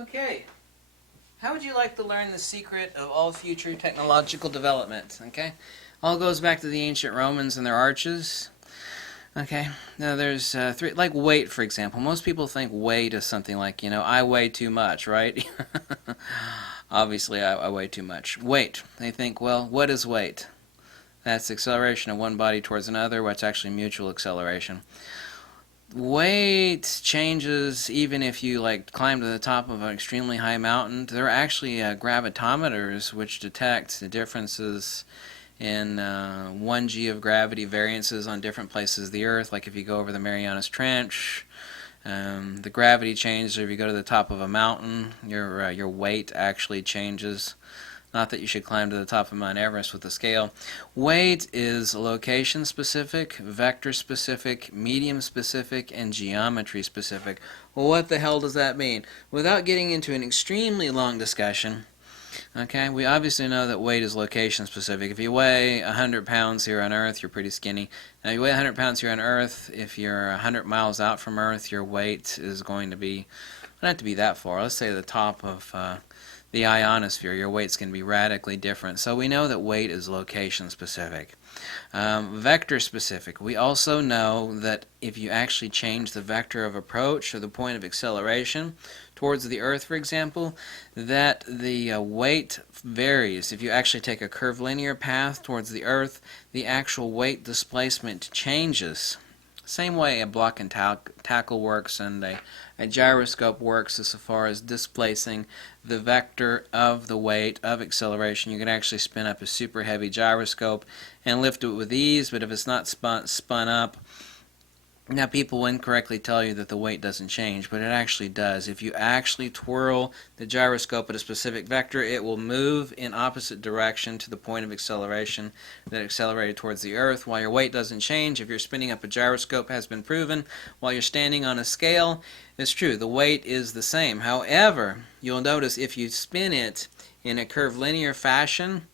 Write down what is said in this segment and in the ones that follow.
Okay. How would you like to learn the secret of all future technological development? Okay. All goes back to the ancient Romans and their arches. Okay. Now there's three, like weight, for example. Most people think weight is something like, I weigh too much, right? Obviously, I weigh too much. Weight. They think, well, what is weight? That's acceleration of one body towards another. What's actually mutual acceleration? Weight changes even if you climb to the top of an extremely high mountain. There are actually gravitometers which detect the differences in 1 g of gravity variances on different places of the Earth. Like if you go over the Marianas Trench, the gravity changes. Or if you go to the top of a mountain, your weight actually changes. Not that you should climb to the top of Mount Everest with a scale. Weight is location specific, vector specific, medium specific, and geometry specific. Well, what the hell does that mean? Without getting into an extremely long discussion, okay, we obviously know that weight is location specific. If you weigh 100 pounds here on Earth, you're pretty skinny. Now, you weigh 100 pounds here on Earth. If you're 100 miles out from Earth, your weight is going to be, not have to be that far. Let's say the top of the ionosphere, your weight's going to be radically different. So we know that weight is location specific. Vector specific. We also know that if you actually change the vector of approach or the point of acceleration towards the Earth, for example, that the weight varies. If you actually take a curvilinear path towards the Earth, the actual weight displacement changes. Same way a block and tackle works and a gyroscope works as far as displacing the vector of the weight of acceleration. You can actually spin up a super heavy gyroscope and lift it with ease, but if it's not spun up, now people will incorrectly tell you that the weight doesn't change, but it actually does. If you actually twirl the gyroscope at a specific vector, it will move in opposite direction to the point of acceleration that accelerated towards the Earth, while your weight doesn't change. If you're spinning up a gyroscope, has been proven, while you're standing on a scale, it's true, the weight is the same. However, you'll notice if you spin it in a curvilinear fashion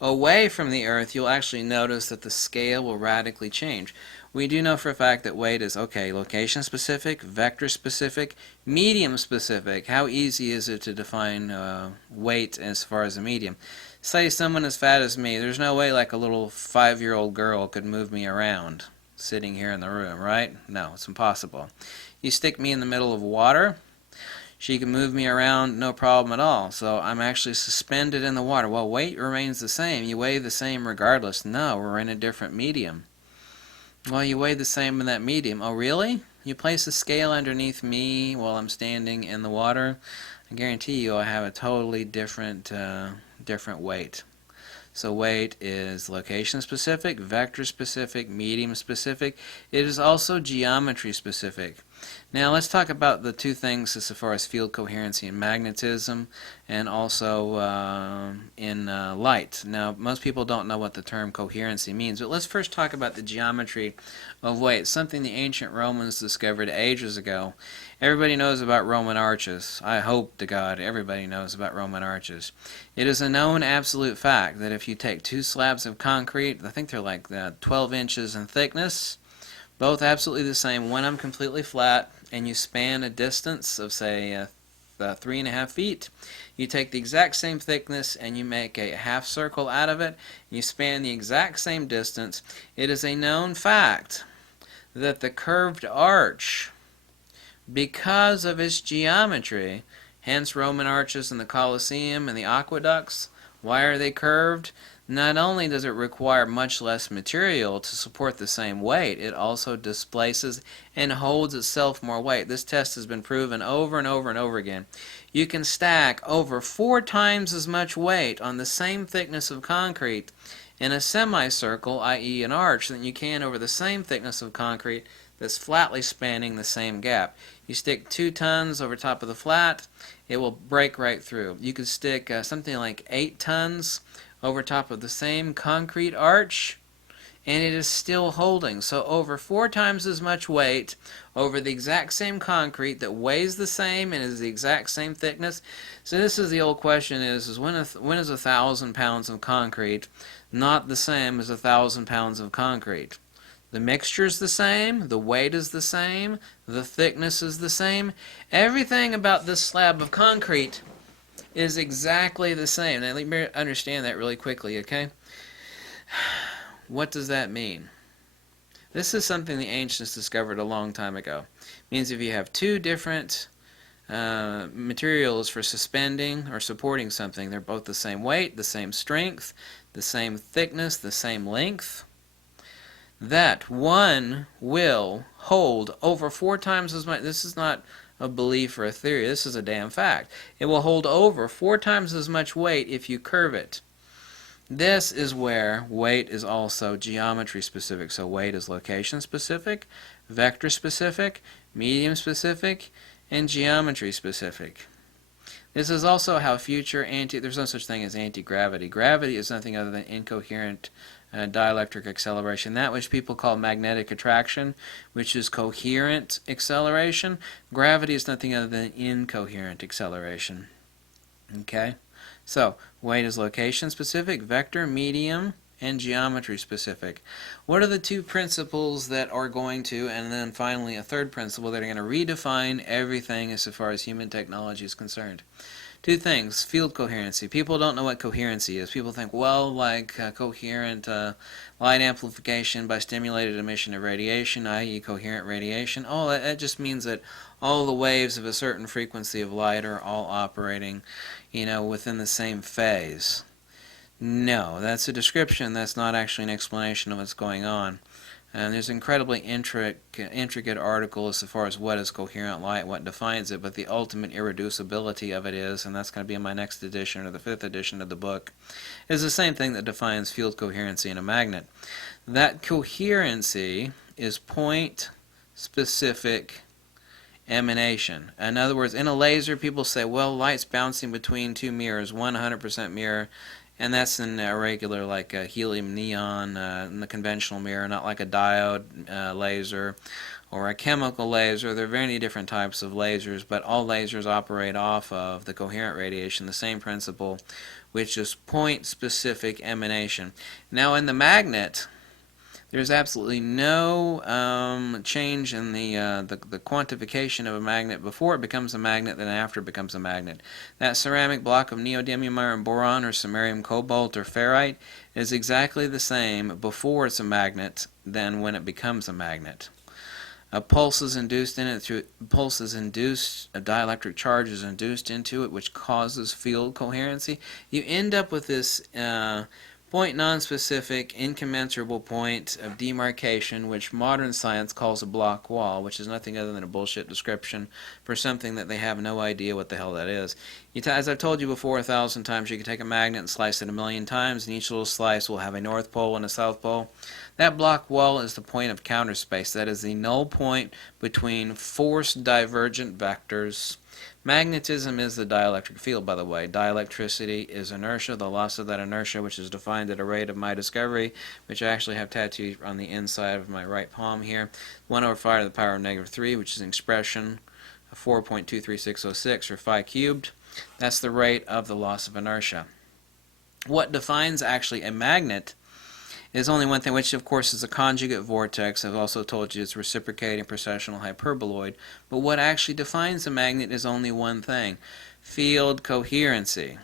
away from the Earth, you'll actually notice that the scale will radically change. We do know for a fact that weight is, okay, location specific, vector specific, medium specific. How easy is it to define weight as far as a medium? Say someone as fat as me, there's no way like a little 5-year-old girl could move me around sitting here in the room, right? No, it's impossible. You stick me in the middle of water, she can move me around no problem at all. So I'm actually suspended in the water. Well, weight remains the same. You weigh the same regardless. No, we're in a different medium. Well, you weigh the same in that medium. Oh, really? You place a scale underneath me while I'm standing in the water? I guarantee you I have a totally different weight. So weight is location specific, vector specific, medium specific. It is also geometry specific. Now let's talk about the two things as far as field coherency and magnetism, and also in light. Now most people don't know what the term coherency means, but let's first talk about the geometry of weight, something the ancient Romans discovered ages ago. Everybody knows about Roman arches. I hope to God everybody knows about Roman arches. It is a known absolute fact that if you take two slabs of concrete, I think they're like 12 inches in thickness, both absolutely the same, when I'm completely flat, and you span a distance of say 3.5 feet, you take the exact same thickness and you make a half circle out of it, you span the exact same distance. It is a known fact that the curved arch, because of its geometry, hence Roman arches in the Colosseum and the aqueducts, why are they curved? Not only does it require much less material to support the same weight, it also displaces and holds itself more weight. This test has been proven over and over and over again. You can stack over 4 times as much weight on the same thickness of concrete in a semicircle, i.e. an arch, than you can over the same thickness of concrete that's flatly spanning the same gap. You stick 2 tons over top of the flat, it will break right through. You could stick something like 8 tons over top of the same concrete arch, and it is still holding. So over 4 times as much weight over the exact same concrete that weighs the same and is the exact same thickness. So this is the old question is when is 1,000 pounds of concrete not the same as 1,000 pounds of concrete? The mixture is the same, the weight is the same, the thickness is the same. Everything about this slab of concrete is exactly the same. Now let me understand that really quickly, okay? What does that mean? This is something the ancients discovered a long time ago. It means if you have two different materials for suspending or supporting something, they're both the same weight, the same strength, the same thickness, the same length, that one will hold over 4 times as much. This is not a belief or a theory, this is a damn fact. It will hold over 4 times as much weight if you curve it. This is where weight is also geometry specific. So weight is location specific, vector specific, medium specific, and geometry specific. This is also how there's no such thing as anti-gravity. Gravity is nothing other than incoherent dielectric acceleration. That which people call magnetic attraction, which is coherent acceleration. Gravity is nothing other than incoherent acceleration. Okay? So, weight is location specific, vector, medium, and geometry specific. What are the two principles that are going to, and then finally a third principle that are going to redefine everything as far as human technology is concerned? Two things. Field coherency. People don't know what coherency is. People think, well, like coherent light amplification by stimulated emission of radiation, i.e. coherent radiation. Oh, that just means that all the waves of a certain frequency of light are all operating, within the same phase. No, that's a description. That's not actually an explanation of what's going on. And there's an incredibly intricate article as far as what is coherent light, what defines it, but the ultimate irreducibility of it is, and that's going to be in my next edition or the 5th edition of the book, is the same thing that defines field coherency in a magnet. That coherency is point-specific emanation. In other words, in a laser, people say, well, light's bouncing between two mirrors, one 100% mirror, and that's in a regular, like a helium neon in the conventional mirror, not like a diode laser or a chemical laser. There are many different types of lasers, but all lasers operate off of the coherent radiation, the same principle, which is point-specific emanation. Now, in the magnet, there's absolutely no change in the quantification of a magnet before it becomes a magnet than after it becomes a magnet. That ceramic block of neodymium iron boron or samarium cobalt or ferrite is exactly the same before it's a magnet than when it becomes a magnet. A pulse is induced in it a dielectric charge is induced into it, which causes field coherency. You end up with this point non-specific, incommensurable point of demarcation, which modern science calls a block wall, which is nothing other than a bullshit description for something that they have no idea what the hell that is. As I've told you before 1,000 times, you can take a magnet and slice it 1,000,000 times, and each little slice will have a north pole and a south pole. That block wall is the point of counter space. That is the null point between force divergent vectors. Magnetism is the dielectric field, by the way. Dielectricity is inertia, the loss of that inertia, which is defined at a rate of my discovery, which I actually have tattooed on the inside of my right palm here. 1/5 to the power of -3, which is an expression of 4.23606, or phi cubed. That's the rate of the loss of inertia. What defines actually a magnet is only one thing, which of course is a conjugate vortex. I've also told you it's reciprocating precessional hyperboloid. But what actually defines a magnet is only one thing: field coherency.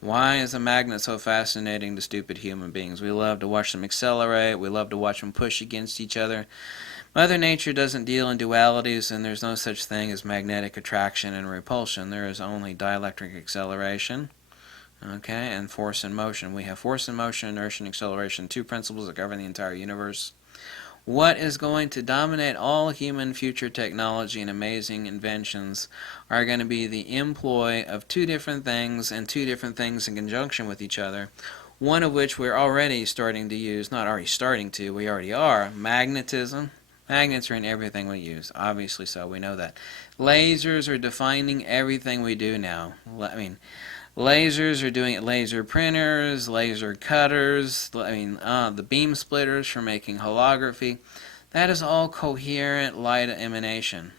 Why is a magnet so fascinating to stupid human beings? We love to watch them accelerate. We love to watch them push against each other. Mother Nature doesn't deal in dualities, and there's no such thing as magnetic attraction and repulsion. There is only dielectric acceleration. Okay, and force and motion. We have force and motion, inertia and acceleration, two principles that govern the entire universe. What is going to dominate all human future technology and amazing inventions are going to be the employ of two different things, and two different things in conjunction with each other, one of which we're already starting to use, not already starting to, we already are: magnetism. Magnets are in everything we use, obviously so, we know that. Lasers are defining everything we do now. Lasers are doing it. Laser printers, laser cutters, the beam splitters for making holography. That is all coherent light emanation.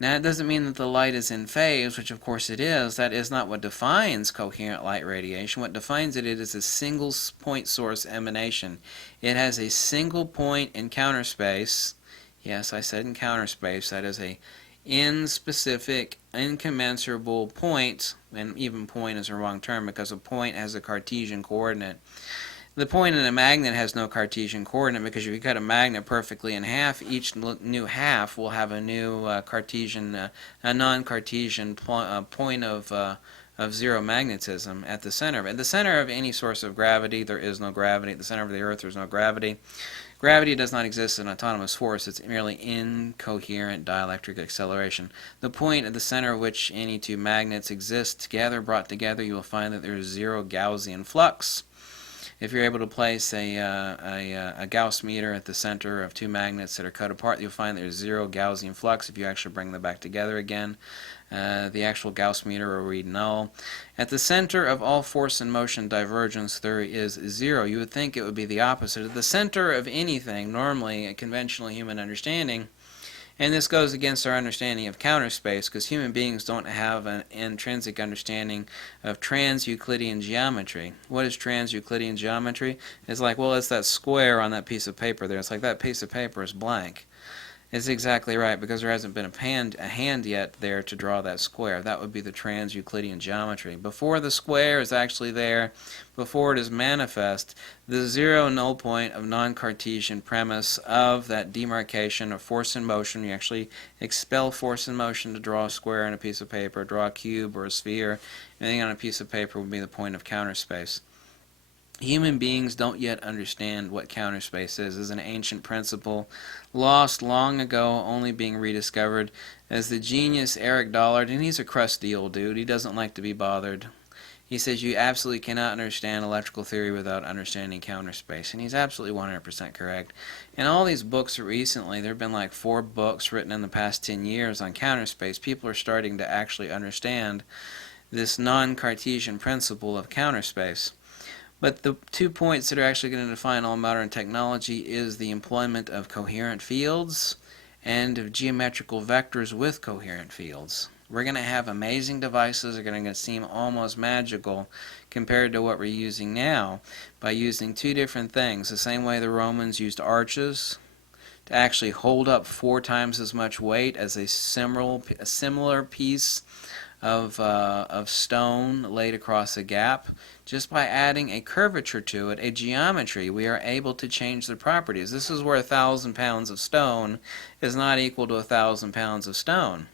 Now, it doesn't mean that the light is in phase, which of course it is. That is not what defines coherent light radiation. What defines it is a single point source emanation. It has a single point in counter space. Yes, I said in counter space. That is a in-specific, incommensurable point, and even point is a wrong term because a point has a Cartesian coordinate. The point in a magnet has no Cartesian coordinate because if you cut a magnet perfectly in half, each new half will have a new a non-Cartesian point of zero magnetism at the center. At the center of any source of gravity, there is no gravity. At the center of the Earth, there's no gravity. Gravity does not exist as an autonomous force. It's merely incoherent dielectric acceleration. The point at the center of which any two magnets exist together, brought together, you will find that there is zero Gaussian flux. If you're able to place a Gauss meter at the center of two magnets that are cut apart, you'll find there's zero Gaussian flux. If you actually bring them back together again, the actual Gauss meter will read null. At the center of all force and motion divergence, there is zero. You would think it would be the opposite. At the center of anything, normally a conventional human understanding, and this goes against our understanding of counter space because human beings don't have an intrinsic understanding of trans-Euclidean geometry. What is trans-Euclidean geometry? It's like, well, it's that square on that piece of paper there. It's like that piece of paper is blank. It's exactly right because there hasn't been a hand yet there to draw that square. That would be the trans-Euclidean geometry. Before the square is actually there, before it is manifest, the zero null point of non-Cartesian premise of that demarcation of force and motion, you actually expel force and motion to draw a square on a piece of paper, draw a cube or a sphere, anything on a piece of paper would be the point of counter space. Human beings don't yet understand what counter space is. It's an ancient principle, lost long ago, only being rediscovered. As the genius Eric Dollard, and he's a crusty old dude, he doesn't like to be bothered. He says you absolutely cannot understand electrical theory without understanding counter space, and he's absolutely 100% correct. In all these books recently, there have been like 4 books written in the past 10 years on counter space. People are starting to actually understand this non-Cartesian principle of counter space. But the 2 points that are actually going to define all modern technology is the employment of coherent fields and of geometrical vectors with coherent fields. We're going to have amazing devices that are going to seem almost magical compared to what we're using now by using 2 different things. The same way the Romans used arches to actually hold up 4 times as much weight as a similar piece of stone laid across a gap. Just by adding a curvature to it, a geometry, we are able to change the properties. This is where 1,000 pounds of stone is not equal to 1,000 pounds of stone.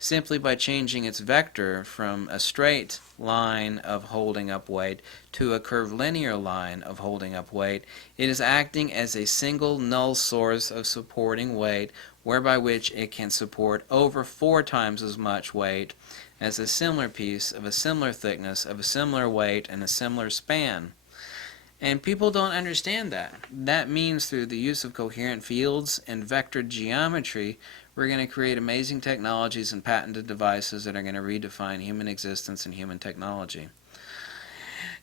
Simply by changing its vector from a straight line of holding up weight to a curvilinear line of holding up weight, it is acting as a single null source of supporting weight, whereby which it can support over 4 times as much weight as a similar piece of a similar thickness, of a similar weight, and a similar span. And people don't understand that. That means through the use of coherent fields and vectored geometry, we're going to create amazing technologies and patented devices that are going to redefine human existence and human technology.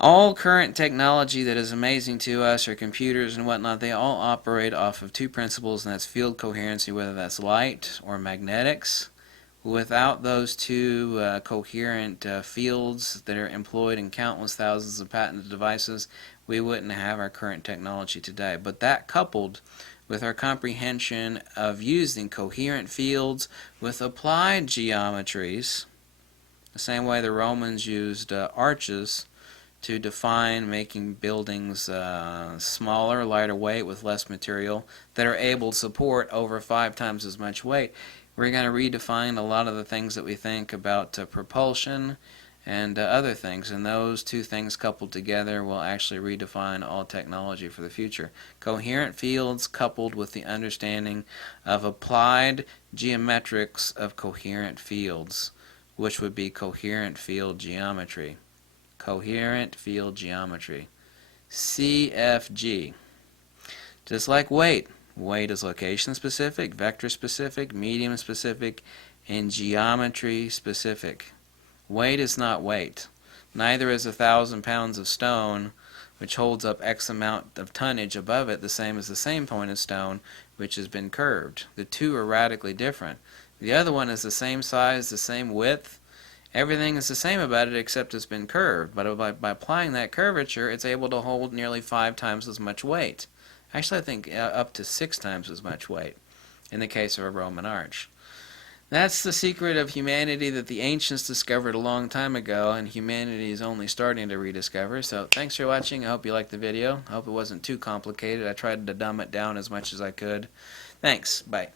All current technology that is amazing to us, or computers and whatnot, they all operate off of 2 principles, and that's field coherency, whether that's light or magnetics. Without those 2 coherent fields that are employed in countless thousands of patented devices, we wouldn't have our current technology today. But that coupled with our comprehension of using coherent fields with applied geometries, the same way the Romans used arches to define making buildings smaller, lighter weight with less material that are able to support over 5 times as much weight. We're going to redefine a lot of the things that we think about propulsion and other things, and those 2 things coupled together will actually redefine all technology for the future. Coherent fields coupled with the understanding of applied geometrics of coherent fields, which would be coherent field geometry. Coherent field geometry. CFG. Just like weight. Weight is location specific, vector specific, medium specific, and geometry specific. Weight is not weight. Neither is 1,000 pounds of stone, which holds up X amount of tonnage above it, the same as the same point of stone, which has been curved. The 2 are radically different. The other one is the same size, the same width. Everything is the same about it except it's been curved. But by applying that curvature, it's able to hold nearly 5 times as much weight. Actually, I think up to 6 times as much weight in the case of a Roman arch. That's the secret of humanity that the ancients discovered a long time ago, and humanity is only starting to rediscover. So thanks for watching. I hope you liked the video. I hope it wasn't too complicated. I tried to dumb it down as much as I could. Thanks. Bye.